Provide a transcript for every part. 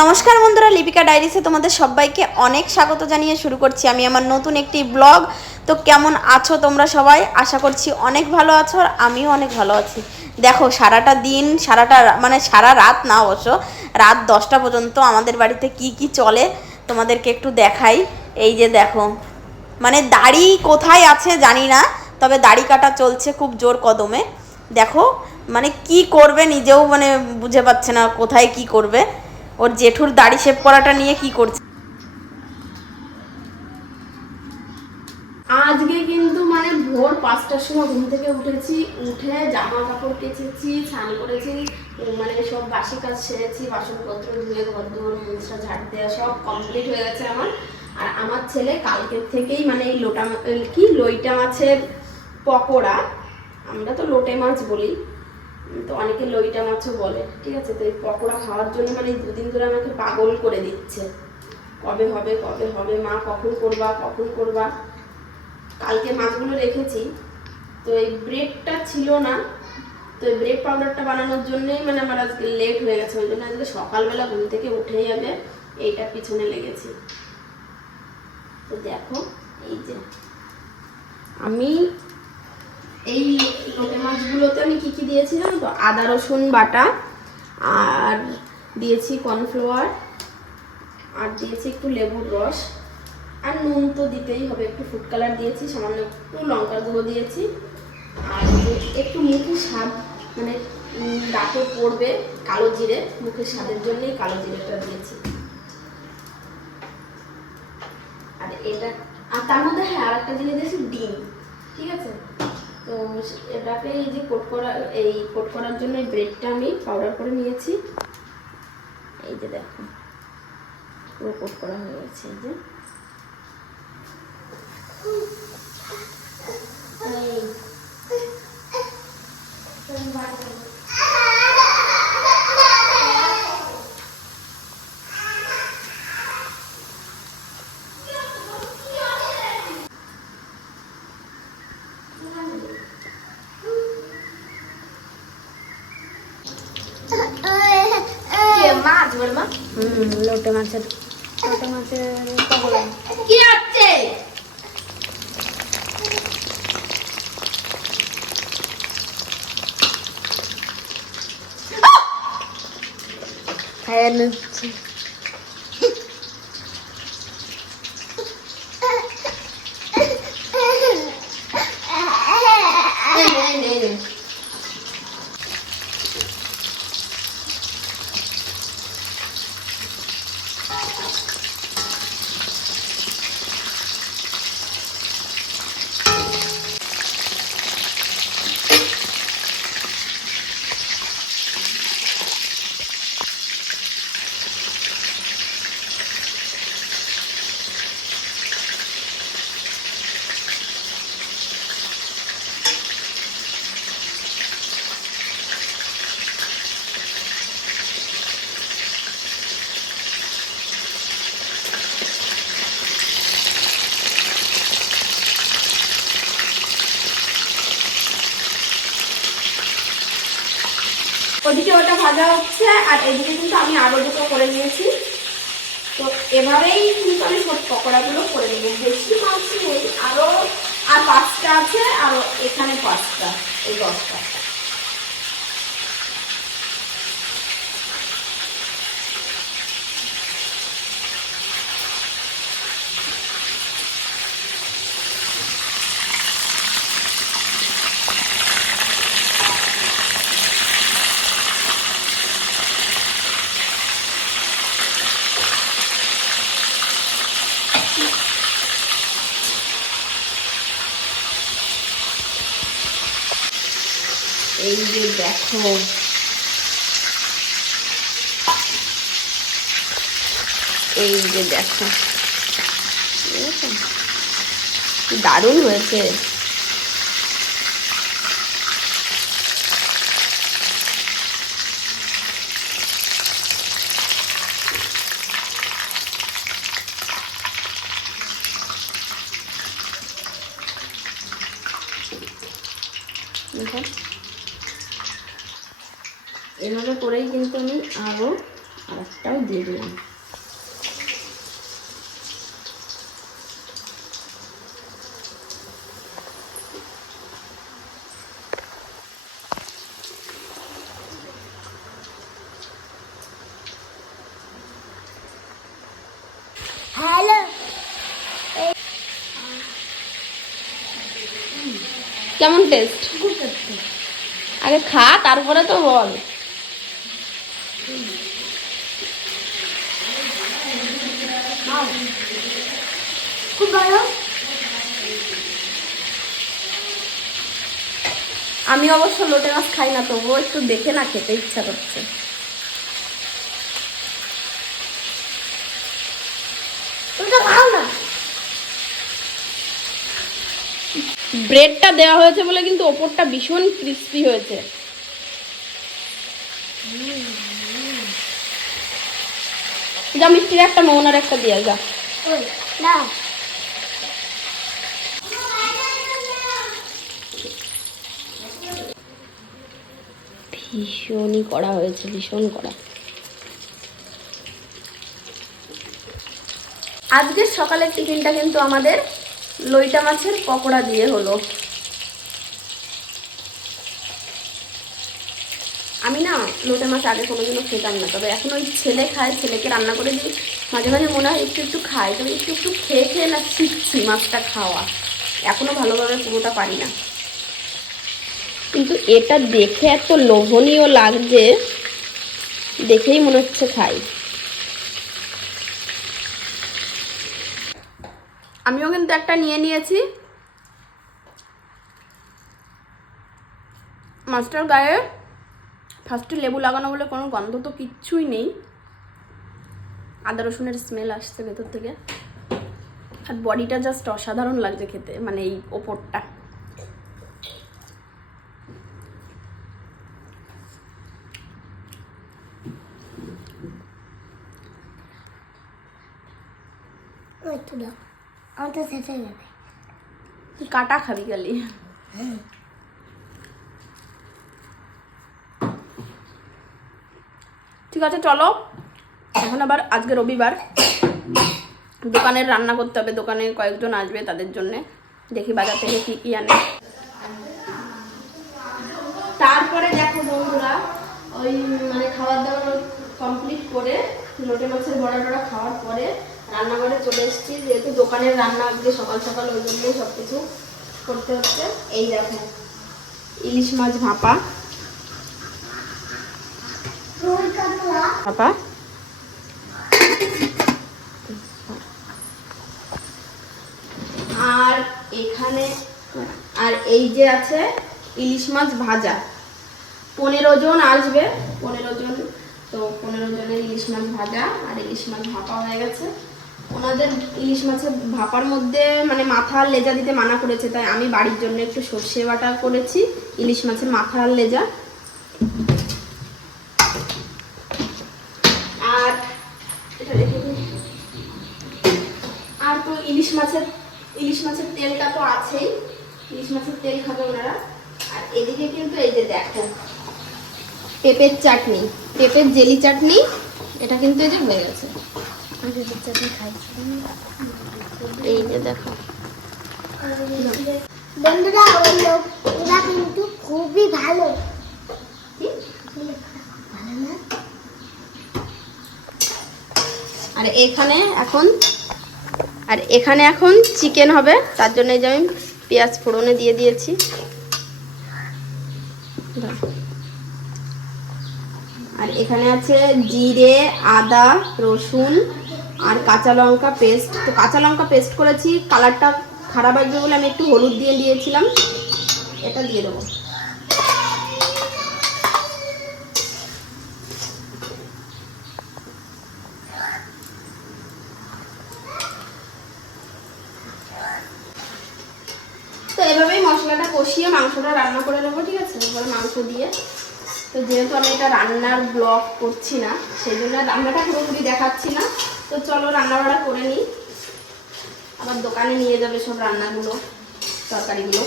নমস্কার বন্ধুরা, লিপিকা ডায়েরিসে তোমাদের সবাইকে অনেক স্বাগত জানিয়ে শুরু করছি আমি আমার নতুন একটি ব্লগ। তো কেমন আছো তোমরা সবাই? আশা করছি অনেক ভালো আছো, আর আমিও অনেক ভালো আছি। দেখো, সারাটা দিন, সারা রাত না, অবশ্য রাত 10টা পর্যন্ত আমাদের বাড়িতে কি কি চলে তোমাদেরকে একটু দেখাই। এই যে দেখো, দাড়ি কোথায় আছে জানি না, তবে দাড়ি কাটা চলছে খুব জোর কদমে। দেখো, কি করবে নিজেও বুঝে পাচ্ছে না কোথায় কি করবে। ওর জেঠুর দাড়ি শেভ করাটা নিয়ে কি করছে। আজকে কিন্তু ভোর 5টার সময় ঘুম থেকে উঠেছি, উঠে জামা কাপড় কেচেছি, স্নান করেছি, সব বাসি কাজ সেরেছি, বাসনপত্র ধুয়ে ঘর দুয়ার মুছরা ঝাড় দেওয়া সব কমপ্লিট হয়ে গেছে আমার। আর আমার ছেলে কালকের থেকেই এই লইটা মাছের পকোড়া, আমরা তো লোটে মাছ বলি, তো অনেকে লইটা মাছও বলে, ঠিক আছে। তো এই পকোড়া খাওয়ার জন্য দুদিন ধরে আমাকে পাগল করে দিচ্ছে, কবে হবে কবে হবে মা, কখন করবা কখন করবা। কালকে মাছগুলো রেখেছি, তো এই ব্রেডটা ছিল না, তো এই ব্রেড পাউডারটা বানানোর জন্যই আমার আজকে লেট হয়ে গেছে। ওই জন্য আজকে সকালবেলা ঘুম থেকে উঠে যাবে এইটার পিছনে লেগেছি। তো দেখো, এই যে আমি এই লোটে মাছগুলোতে আমি কি কি দিয়েছি জানো তো? আদা রসুন বাটা, আর দিয়েছি কর্নফ্লাওয়ার, আর দিয়েছি একটু লেবুর রস, আর নুন তো দিতেই হবে, একটু ফুড কালার দিয়েছি, সামান্য একটু লঙ্কার গুঁড়ো দিয়েছি, আর একটু মুখের স্বাদ দাঁতে পড়বে কালো জিরে, মুখের স্বাদের জন্যই কালো জিরেটা দিয়েছি। আর এটা, আর তার মধ্যে হ্যাঁ আর একটা জিনিস দিয়েছি, ডিম, ঠিক আছে। তো এটাকে এই যে কোট করার জন্য এই ব্রেডটা আমি পাউডার করে নিয়েছি। এই যে দেখো, পুরো কোট করা হয়ে গেছে। এই যে লোটে মাছের পকোড়া কি হচ্ছে? খাইয়ে নিচ্ছি। ওদিকে ওটা ভাজা হচ্ছে, আর এদিকে কিন্তু আমি আরো দুটো করে নিয়েছি। তো এভাবেই কিন্তু আমি সব পকোড়াগুলো করে নেব। বেশি মাছ নেই, আরো আর 5টা আছে, আর এখানে 5টা, এই 10টা। এই যে দেখো, এই যে দেখো, দারুণ হয়েছে। দেখো, এভাবে করেই কিন্তু আমি আরো একটাও দিয়ে দিলাম। হ্যালো, কেমন টেস্ট? আগে খা, তারপরে তো বল। খুব ভালো। আমি অবশ্য লোটে মাছ খাই না, তবুও একটু দেখে না খেতে ইচ্ছা করছে। ওটা খাও না। ব্রেডটা দেওয়া হয়েছে বলে কিন্তু ওপরটা ভীষণ ক্রিস্পি হয়েছে। যা মিষ্টির একটা মোহনার একটা দিয়ে যা। ওই না, ভীষণই কড়া হয়েছে, ভীষণ কড়া। আজকের সকালের টিফিনটা কিন্তু আমাদের লইটা মাছের পকোড়া দিয়ে হলো। আমি না লোটে মাছ আগে কোনোদিনও খেতাম না, তবে এখন ওই ছেলে খায়, ছেলেকে রান্না করে দিই, মাঝে মাঝে মনে হয় একটু একটু খাই, তবে একটু একটু খেয়ে খেয়ে না শিখছি মাছটা খাওয়া, এখনো ভালোভাবে পুরোটা পারি না। কিন্তু এটা দেখে এত লোভনীয় লাগছে, দেখেই মনে হচ্ছে খাই। আমিও কিন্তু একটা নিয়ে নিয়েছি। মাছটার গায়ে ফার্স্টে লেবু লাগানো বলে কোনো গন্ধ তো কিচ্ছুই নেই, আদা রসুনের স্মেল আসছে ভেতর থেকে, আর বডিটা জাস্ট অসাধারণ লাগছে খেতে, মানে এই ওপরটা। একটু দাও, আমার তো শেষ হয়ে যাবে। তুই কাটা খাবি খালি। ঠিক আছে চলো, এখন আবার আজকে রবিবার, দোকানের রান্না করতে হবে, দোকানে কয়েকজন আসবে, তাদের জন্য দেখি বাজার থেকে কি কি আনে। তারপরে দেখো বন্ধুরা, ওই মানে খাবার দাবার কমপ্লিট করে লোটে মাছের বড়া টড়া খাওয়ার পরে রান্নাঘরে চলে এসেছি, যেহেতু দোকানের রান্না আজকে সকাল সকাল, ওই জন্যই সব কিছু করতে হচ্ছে। এই দেখো ইলিশ মাছ ভাপা, ভাপা আর এখানে, আর এই যে আছে ইলিশ মাছ ভাজা। 15 জন আসবে, 15 জন, তো 15 জনের ইলিশ মাছ ভাজা আর ইলিশ মাছ ভাপা হয়ে গেছে। ওনাদের ইলিশ মাছের ভাপার মধ্যে মানে মাথা আর লেজা দিতে মানা করেছে, তাই আমি বাড়ির জন্য একটু সর্ষে বাটা করেছি ইলিশ মাছের মাথা আর লেজা। আর এটা রেখে দিই। আর তো ইলিশ মাছের তেলটা তো আছেই, ইলিশ মাছের তেল খাবে ওনারা। আর এদিকে কিন্তু এই যে দেখো পেঁপের চাটনি, পেঁপের জেলি চাটনি, এটা কিন্তু এই যে হয়ে গেছে। এই যে দেখো বন্ধুরা, ওই লোকটা কিন্তু খুবই ভালো। ভালো না? আর এখানে এখন চিকেন হবে, তার জন্য এই যে আমি পেঁয়াজ ফোড়নে দিয়ে দিয়েছি। আর এখানে আছে জিরে, আদা, রসুন আর কাঁচা লঙ্কা পেস্ট। তো কাঁচা লঙ্কা পেস্ট করেছি, কালারটা খারাপ আসবে বলে আমি একটু হলুদ দিয়ে দিয়েছিলাম, এটা দিয়ে দেবো। তো এভাবেই মশলাটা কষিয়ে মাংসটা রান্না করে নেবো, ঠিক আছে? এবারে মাংস দিয়ে, তো যেহেতু আমি এটা রান্নার ব্লগ করছি না, সেই জন্য রান্নাটা পুরোপুরি দেখাচ্ছি না। তো চলো রান্না বাড়া করে নিই, আবার দোকানে নিয়ে যাবে সব রান্নাগুলো, তরকারিগুলো।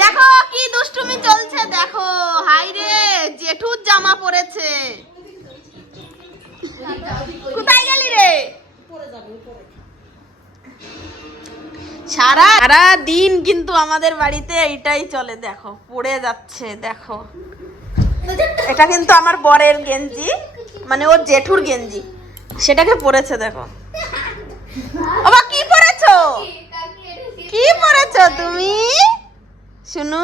দেখো কি দুষ্টুমি চলছে, দেখো হাই রে জেঠুর জামা পরেছে, কোথায় গেলি রে? সারা দিন কিন্তু আমাদের বাড়িতে এইটাই চলে, দেখো পড়ে যাচ্ছে। দেখো এটা কিন্তু আমার বরের গেঞ্জি, মানে ওর জেঠুর গেঞ্জি, সেটাকে পরেছে। দেখো বাবা কি পরেছো, কি পরেছো তুমি? শুনু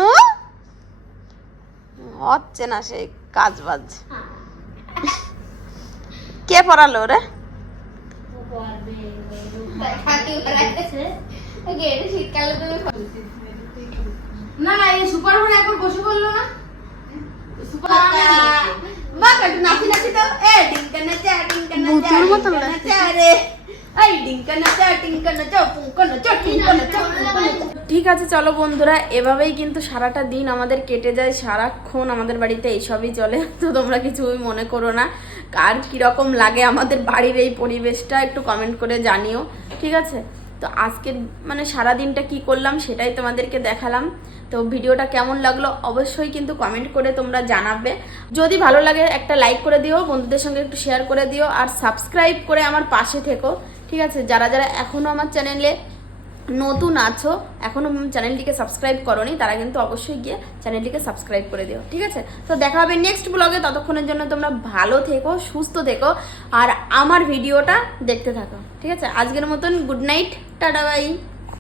হচ্ছে না সেই কাজ বাজ। কে পড়ালো রে? না না, এই সুপার বোন একবার বসে বললো না ঠিক আছে চলো বন্ধুরা, এভাবেই কিন্তু সারাটা দিন আমাদের কেটে যায়, সারাক্ষণ আমাদের বাড়িতে এইসবই চলে। তো তোমরা কিছুই মনে করো না, কার কিরকম লাগে আমাদের বাড়ির এই পরিবেশটা একটু কমেন্ট করে জানিও, ঠিক আছে? তো আজকের মানে সারা দিনটা কি করলাম সেটাই তোমাদেরকে দেখালাম। তো ভিডিওটা কেমন লাগলো অবশ্যই কিন্তু কমেন্ট করে তোমরা জানাবে। যদি ভালো লাগে একটা লাইক করে দিও, বন্ধুদের সঙ্গে একটু শেয়ার করে দিও, আর সাবস্ক্রাইব করে আমার পাশে থেকো, ঠিক আছে? যারা যারা এখনও আমার চ্যানেলে নতুন আছো, এখনও চ্যানেলটিকে সাবস্ক্রাইব করোনি, তারা কিন্তু অবশ্যই গিয়ে চ্যানেলটিকে সাবস্ক্রাইব করে দিও, ঠিক আছে? তো দেখা হবে নেক্সট ব্লগে, ততক্ষণের জন্য তোমরা ভালো থেকো, সুস্থ থেকো, আর আমার ভিডিওটা দেখতে থাকো, ঠিক আছে? আজকের মতন গুড নাইট, টাটা বাই।